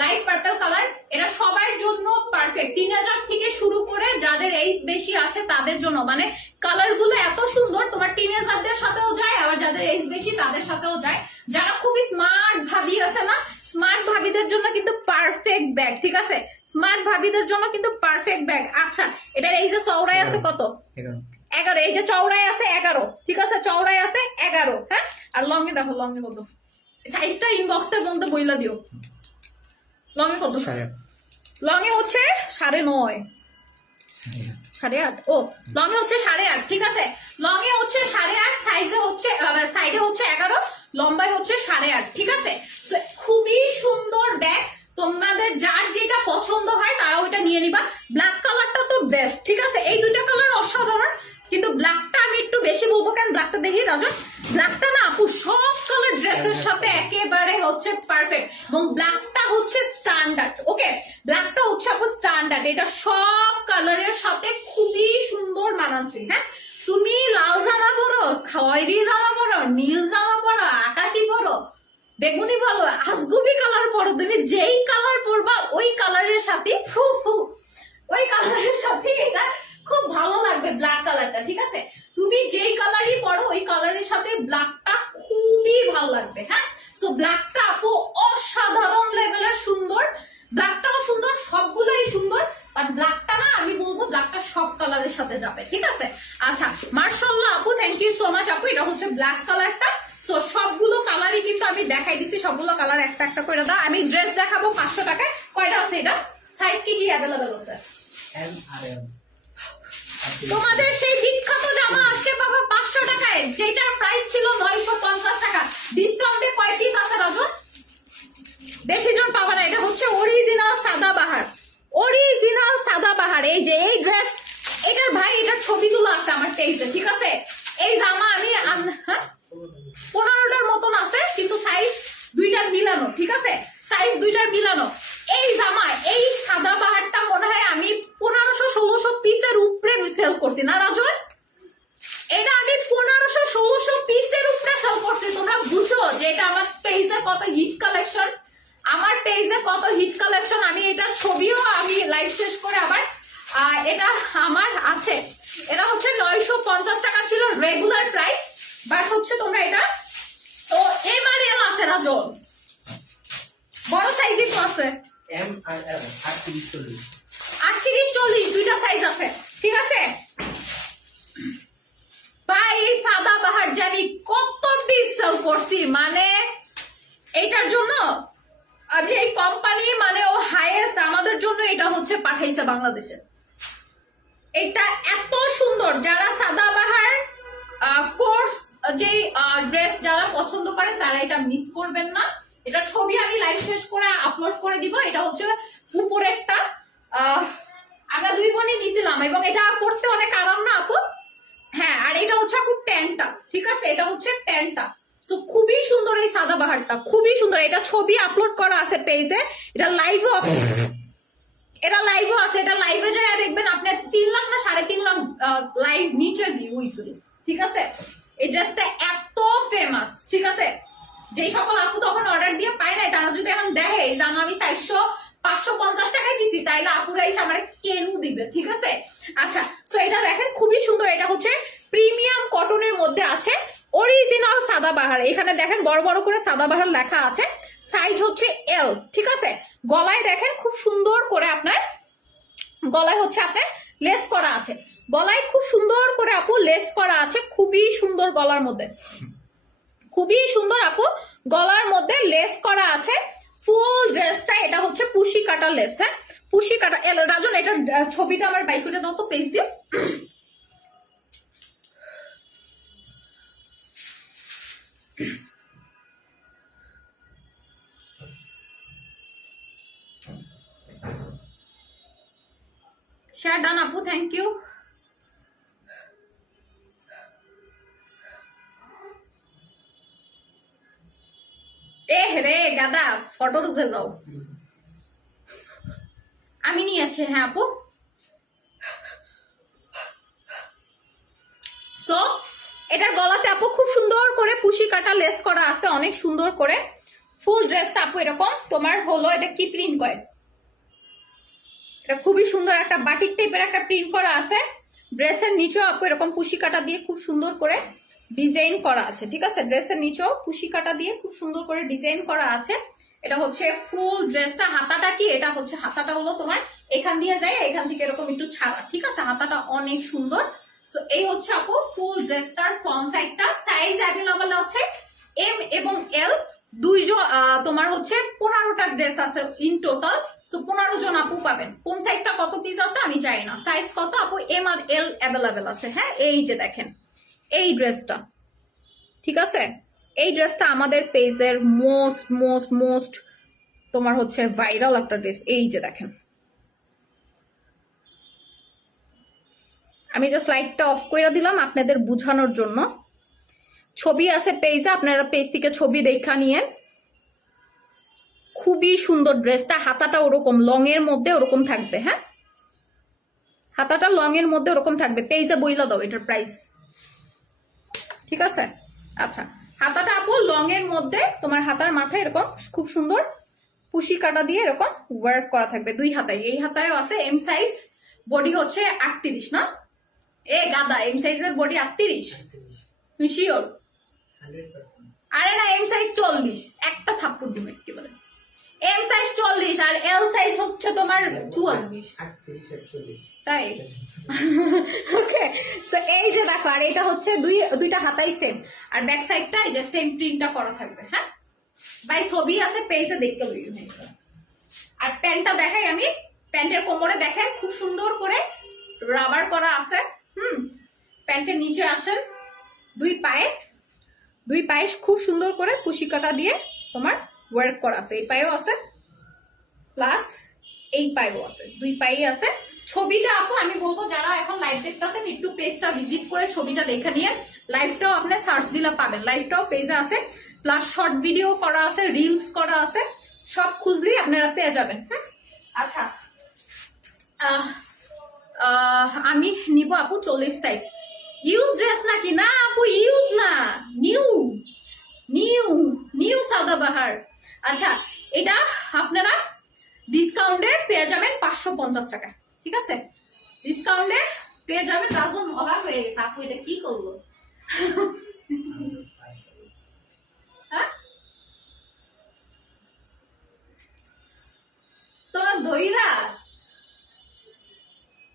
লাইট পার্পল কালার, এটা সবার জন্য পারফেক্ট। 3000 থেকে শুরু করে যাদের এজ বেশি আছে তাদের জন্য, মানে কালার গুলো এত সুন্দর, তোমার টিনেজারদের সাথেও যায়, আবার যাদের এজ বেশি তাদের সাথেও যায়। যারা খুবই স্মার্ট ভাবি আছে না, স্মার্ট ভাবিদের জন্য কিন্তু পারফেক্ট ব্যাগ, ঠিক আছে? স্মার্ট ভাবিদের জন্য কিন্তু পারফেক্ট ব্যাগ। আচ্ছা, এটার এই যে চওড়ায় আছে কত? 11। এই যে চওড়ায় আছে 11, ঠিক আছে? চওড়ায় আছে 11, হ্যাঁ। আর লং এ দেখো, লং এ কত? সাইজটা ইনবক্সে বলতে বইলা দিও। লং এ কত? লং এ হচ্ছে 9.5, 8.5। ও, লং এ হচ্ছে 8.5, ঠিক আছে? লং এ হচ্ছে 8.5, সাইজে হচ্ছে সাইডে হচ্ছে 11, লম্বায় হচ্ছে 8.5, ঠিক আছে? খুবই সুন্দর ব্যাগ। তোমাদের যার যেটা পছন্দ হয় তারা ওইটা নিয়ে নিবা। ব্ল্যাক কালারটা তো বেস্ট, ঠিক আছে? এই দুইটা কালার অসাধারণ, কিন্তু ব্ল্যাকটা আমি একটু বেশি বলবো, কেন ব্ল্যাকটা দেখি রাজন, ব্ল্যাকটা না আপু সব কালার ড্রেসের সাথে একেবারে হচ্ছে পারফেক্ট, এবং ব্ল্যাকটা হচ্ছে স্ট্যান্ডার্ড। ওকে, ব্ল্যাকটা হচ্ছে আপু স্ট্যান্ডার্ড, এটা সব কালারের সাথে খুবই সুন্দর মানানসই। হ্যাঁ, তুমি লাল জামা পরো, খয়েরি জামা পরো, নীল জামা পরো, আকাশি পরো, বেগুনি বলো, আসগুবি কালার পরো, তুমি যেই কালার পরবা ওই কালারের সাথে ওই কালারের সাথে এটা খুব ভালো লাগবে। ব্ল্যাক কালারটা, ঠিক আছে? তুমি যেই কালারই পরো ওই কালারের সাথে ব্ল্যাকটা খুবই ভালো লাগবে। হ্যাঁ, সো ব্ল্যাকটা আপু অসাধারণ লেভেলের সুন্দর, ব্ল্যাকটাও সুন্দর, সবগুলোই সুন্দর, বাট ব্ল্যাকটা না আমি বলবো ব্ল্যাকটা সব কালারের সাথে যাবে, ঠিক আছে? আচ্ছা, মার্শাল্লাহ আপু, থ্যাংক ইউ সো মাচ আপু। এটা হচ্ছে ব্ল্যাক কালারটা। সো সবগুলো কালারই কিন্তু আমি দেখাই দিছি, সবগুলো কালার একটা একটা করে দাও। আমি ড্রেস দেখাবো 500 টাকায়। কয়টা আছে এটা? সাইজ কি কি অ্যাভেলেবল আছে? এম আর এল। তোমাদের সেই বিখ্যাত জামা আজকে পাবো 500 টাকায়, যেটার প্রাইস ছিল 950 টাকা। ডিসকাউন্টে কয় পিস আছে রাজন? বেশি জন পাবা না। এটা হচ্ছে অরিজিনাল সাদাবাহার, অরিজিনাল সাদাবাহার। এই যে এই ড্রেস, এটার ভাই এটার ছবি তোলা আছে আমার পেজে, ঠিক আছে? এই জামা আমি 15টার মতন আছে, কিন্তু সাইজ দুইটার মিলানো, ঠিক আছে? সাইজ দুইটার মিলানো। এই জামা, এই সাদাবাহারটা মনে হয় আমি 1500-1600 পিসের উপরে সেল করছি না রাজন? এটা আমি 1500-1600 পিসের উপরে সেল করছি। তোমরা বুঝো যে এটা আমার পেজে কত হিট কালেকশন, আমার পেজে কত হিট কালেকশন। আমি এটার ছবিও আমি লাইভ শেষ করে আবার এটা আমার আছে। এটা হচ্ছে 950 টাকা ছিল রেগুলার প্রাইস, বাট হচ্ছে তোমরা এটা তো এমআরএল আছে রাজন, বড় সাইজই তো আছে। এম আর এল 38-40, 38-40 দুইটা সাইজ আছে, ঠিক আছে? ভাই এই সাদাবাহার যে আমি কত পিস সেল করছি, মানে এটার জন্য আমি এই কোম্পানি মানে ও হাইয়েস্ট আমাদের জন্য এটা হচ্ছে পাঠাইছে বাংলাদেশে। এটা এত সুন্দর, যারা সাদাবাহার কোর্স যে ড্রেস যারা পছন্দ করেন তারা এটা মিস করবেন না। এটা ছবি আমি লাইভ শেষ করে আপলোড করে দিব। এটা হচ্ছে উপরেরটা, আমরা দুই বোনই নিছিলাম, এবং এটা পরতে অনেক আরাম না আপু? হ্যাঁ, আর এটা হচ্ছে আপু প্যান্টটা, ঠিক আছে? এটা হচ্ছে প্যান্টটা। সো খুবই সুন্দর এই সাদাবাহারটা, খুবই সুন্দর। এটা ছবি আপলোড করা আছে পেজে, এটা লাইভও আছে, এটা লাইভে যায় দেখবেন আপনি 3 লাখ না 3.5 লাখ লাইভ নিচে ভিউ হইছিল, ঠিক আছে? এই ড্রেসটা এত ফেমাস, ঠিক আছে? যে সকল আপু তখন অর্ডার দিয়ে পায় নাই, তারা যদি এখন দেখে এই জামা আমি 400-550 টাকায় দিছি, তাইলে আপুরা এসে আমার কেনু দিবে, ঠিক আছে? আচ্ছা, সো এটা দেখেন খুবই সুন্দর। এটা হচ্ছে প্রিমিয়াম কটনের মধ্যে আছে, অরিজিনাল সাদাবাহার। এখানে দেখেন বড় বড় করে সাদাবাহার লেখা আছে, সাইজ হচ্ছে এল, ঠিক আছে? গলায় দেখেন খুব সুন্দর করে আপনার গলায় হচ্ছে আপনার লেস করা আছে, গলায় খুব সুন্দর করে আপু লেস করা আছে, খুবই সুন্দর গলার মধ্যে। খুবই সুন্দর আপু, গলার মধ্যে লেস করা আছে। ফুল ড্রেসটা এটা হচ্ছে পুশি কাটা লেস, হ্যাঁ পুশি কাটা। এলো রাজন, এটা ছবিটা আমার বাই করে দাও তো পেজ দিয়ে। শেয়ার ডান আপু, থ্যাংক ইউ। এ রে গাদা, ফটো রুজে যাও। আমি নিয়ে আছি, হ্যাঁ আপু। সো এটার গলাতে আপু খুব সুন্দর করে পুশি কাটা লেস করা আছে, অনেক সুন্দর করে। ফুল ড্রেসটা আপু এরকম তোমার হলো, এটা কি প্রিন্ট করে, এটা খুবই সুন্দর একটা বাটিক টাইপের একটা প্রিন্ট করা আছে। ড্রেসের নিচেও আপু এরকম পুশি কাটা দিয়ে খুব সুন্দর করে ডিজাইন করা আছে, ঠিক আছে। ড্রেসের নিচেও পুশি কাটা দিয়ে খুব সুন্দর করে ডিজাইন করা আছে। এটা হচ্ছে ফুল ড্রেসটা। হাতাটা কি, এটা হচ্ছে হাতাটা হলো তোমার এখান দিয়ে যায়, এখান থেকে এরকম একটু ছাড়া, ঠিক আছে। হাতাটা অনেক সুন্দর। সো এই হচ্ছে আপু ফুল ড্রেসটার ফ্রন্ট সাইডটা। সাইজ অ্যাভেলেবল আছে এম এবং এল, দুইজন তোমার হচ্ছে 15টা ড্রেস আছে ইন টোটাল। সো 15 জন আপু পাবেন। কোন সাইজটা কত পিস আছে আমি জানি না, সাইজ কত আপু এম আর এল অ্যাভেলেবেল আছে। হ্যাঁ এই যে দেখেন এই ড্রেসটা, ঠিক আছে। এই ড্রেসটা আমাদের পেজের মোস্ট মোস্ট মোস্ট তোমার হচ্ছে ভাইরাল একটা ড্রেস। এই যে দেখেন, আমি জাস্ট লাইটটা অফ করে দিলাম আপনাদের বুঝানোর জন্য। ছবি আছে পেজে, আপনারা পেজ থেকে ছবি দেখা নিয়ে। খুবই সুন্দর ড্রেসটা। হাতাটা ওরকম লং এর মধ্যে ওরকম থাকবে, হ্যাঁ হাতাটা লং এর মধ্যে ওরকম থাকবে। পেজে বইলা দাও এটার প্রাইস, ঠিক আছে। আচ্ছা, হাতাটা আপু লং এর মধ্যে তোমার হাতার মাথায় এরকম খুব সুন্দর পুশি কাটা দিয়ে এরকম ওয়ার্ক করা থাকবে। দুই হাতায়, এই হাতায়ও আছে এম সাইজ। বডি হচ্ছে 38 না, এ গাদা এম সাইজের বডি 38, তুমি শিওর? 100%। আরে না, এম সাইজ 40, একটা থাপ্পড় দিবে কি বলে। এম সাইজ 40 আর এল সাইজ হচ্ছে তোমার 44, 38 41। তাই ওকে। সো এই যে দেখো, আর এটা হচ্ছে দুইটা হাতাই সেম, আর ব্যাক সাইডটা এই যে সেম প্রিন্টটা করা থাকবে। হ্যাঁ ভাই ছবি আছে পেজে দেখতে লইও। আর প্যান্টটা দেখাই আমি, প্যান্টের কোমরে দেখেন খুব সুন্দর করে রাবার করা আছে। প্যান্টের নিচে আসেন, দুই পায়ে খুব সুন্দর করে কুশি কাটা দিয়ে তোমার ওয়ার্ক করা আছে। এই পায়েও আছে প্লাস এই পায়েও আছে, দুই পায়ে আছে। ছবিটা আপু আমি বলবো যারা এখন লাইভ দেখতেছেন একটু পেজটা ভিজিট করে ছবিটা দেখে নিয়ে, লাইভটাও আপনি সার্চ দিলে পাবেন, লাইভটাও পেজে আছে, প্লাস শর্ট ভিডিও করা আছে, রিলস করা আছে, সব খুঁজলেই আপনারা পেয়ে যাবেন। আচ্ছা, আমি নিব আপু 40 সাইজ। ইউজ ড্রেস নাকি? না আপু ইউজ না, নিউ নিউ নিউ সাদাবাহার। আচ্ছা, এটা আপনারা ডিসকাউন্টে পেয়ে যাবেন 550 টাকা, ঠিক আছে। ডিসকাউন্টে পেয়ে যাবেন। রাজন অবাক হয়ে গেছে, আপু এটা কি করলো। হ্যাঁ তোমার দইরা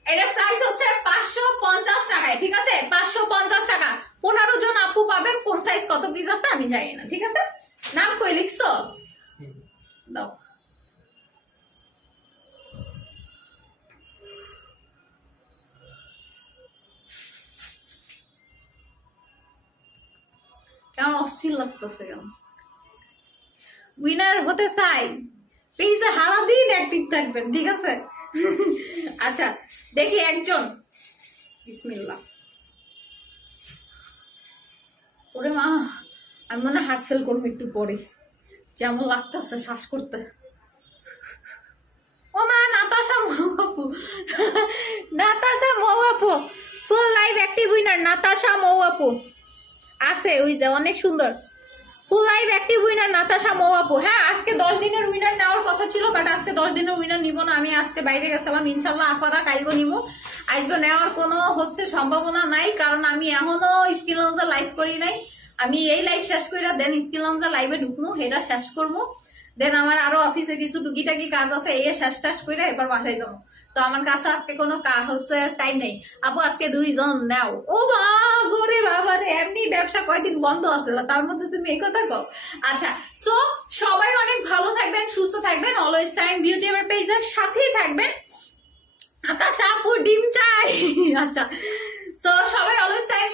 এটার প্রাইস হচ্ছে 550 টাকায়, ঠিক আছে। 550 টাকা 15 জন আপু পাবেন। কোন সাইজ কত পিস আছে আমি জানি না, ঠিক আছে। নাম কই লিখছো দাও। কেমন অস্থির লাগতেছে, কেমন উইনার হতে চাই পেজে হারা দিন অ্যাক্টিভ থাকবেন, ঠিক আছে। আচ্ছা দেখি একজন, বিসমিল্লাহ। ওরে মা, আমি মনে হার্ট ফেল করবো একটু পরে, যেমন লাগতেছে শ্বাস করতে। ও মা, নাতাশা মৌআপু, নাতাশা মৌআপু ফুল লাইভ অ্যাক্টিভ উইনার। নাতাশা মৌআপু আছে, ওই যে অনেক সুন্দর ফুল লাইভ অ্যাক্টিভ উইনার নাতাশা মৌআপু। হ্যাঁ আজকে 10 দিনের উইনার নেওয়ার কথা ছিল, বাট আজকে 10 দিনের উইনার নিব না। আমি আজকে বাইরে গেছিলাম, ইনশাল্লাহ আফারা কাইগো নিব। আজকে নেওয়ার কোনো সম্ভাবনা নাই, কারণ আমি এখনো স্কিল লঞ্চে লাইভ করি নাই। আমি এই লাইভ শেষ করে দেন স্কিল লঞ্চে লাইভে ঢুকবো, এটা শেষ করবো। দেন আমার আরো অফিসে কিছু টুকিটাকি কাজ আছে, এই শেষ টাস করে এবার বাসায় যাবো। তো আমার কাছে আজকে কোনো কাজ হচ্ছে টাইম নেই। আপু আজকে 2 জন নাও। ও মা গোরে বাবা রে, এমনি ব্যবসা কয়দিন বন্ধ আছে, তার মধ্যে তুমি এই কথা কও। আচ্ছা, সো সবাই অনেক ভালো থাকবেন, সুস্থ থাকবেন, অলওয়েজ টাইম বিউটি এভার পেজের সাথেই থাকবেন। আকাশ আপু ডিম চাই। আচ্ছা, সো সবাই অলওয়েজ টাইম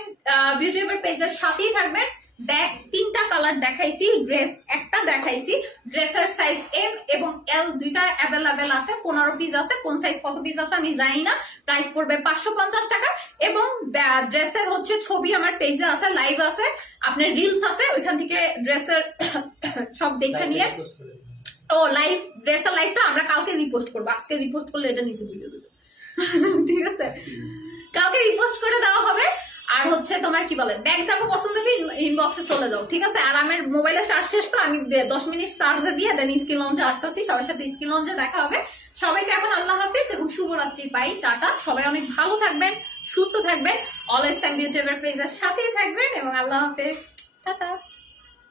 বিউটি এভার পেজের সাথেই থাকবেন। ব্যাগ 3টা কালার দেখাইছি, ড্রেস একটা দেখাইছি। ড্রেসের সাইজ এম এবং এল দুইটা অ্যাভেলেবেল আছে, 15 পিস আছে। কোন সাইজ কত পিস আছে আমি জানি না। প্রাইস পড়বে 550 টাকা। এবং ড্রেসের হচ্ছে ছবি আমার পেজে আছে, লাইভ আছে, আপনার রিলস আছে, ওইখান থেকে ড্রেসের সব দেখে নিয়ে। ও লাইভ, ড্রেসের লাইভটা আমরা কালকে রিপোস্ট করবো, আজকে রিপোস্ট করলে এটা নিচে ভিডিও দেবো। ঠিক আছে, কালকে রিপোস্ট করে দেওয়া হবে। আর হচ্ছে তোমার কি বলে, ব্যাগ যাবো পছন্দ হবে ইনবক্সে চলে যাও, ঠিক আছে। আর আমার মোবাইলের চার্জ শেষ তো, আমি 10 মিনিট চার্জে দিয়ে দেন স্ক্রিন লঞ্চে আসতেছি। সবার সাথে স্ক্রিন লঞ্চে দেখা হবে। সবাইকে এখন আল্লাহ হাফিজ এবং শুভরাত্রি পাই, টাটা। সবাই অনেক ভালো থাকবেন, সুস্থ থাকবেন, অলওয়েজ টাইম বিউটি এভার পেজের সাথেই থাকবেন এবং আল্লাহ হাফিজ, টাটা।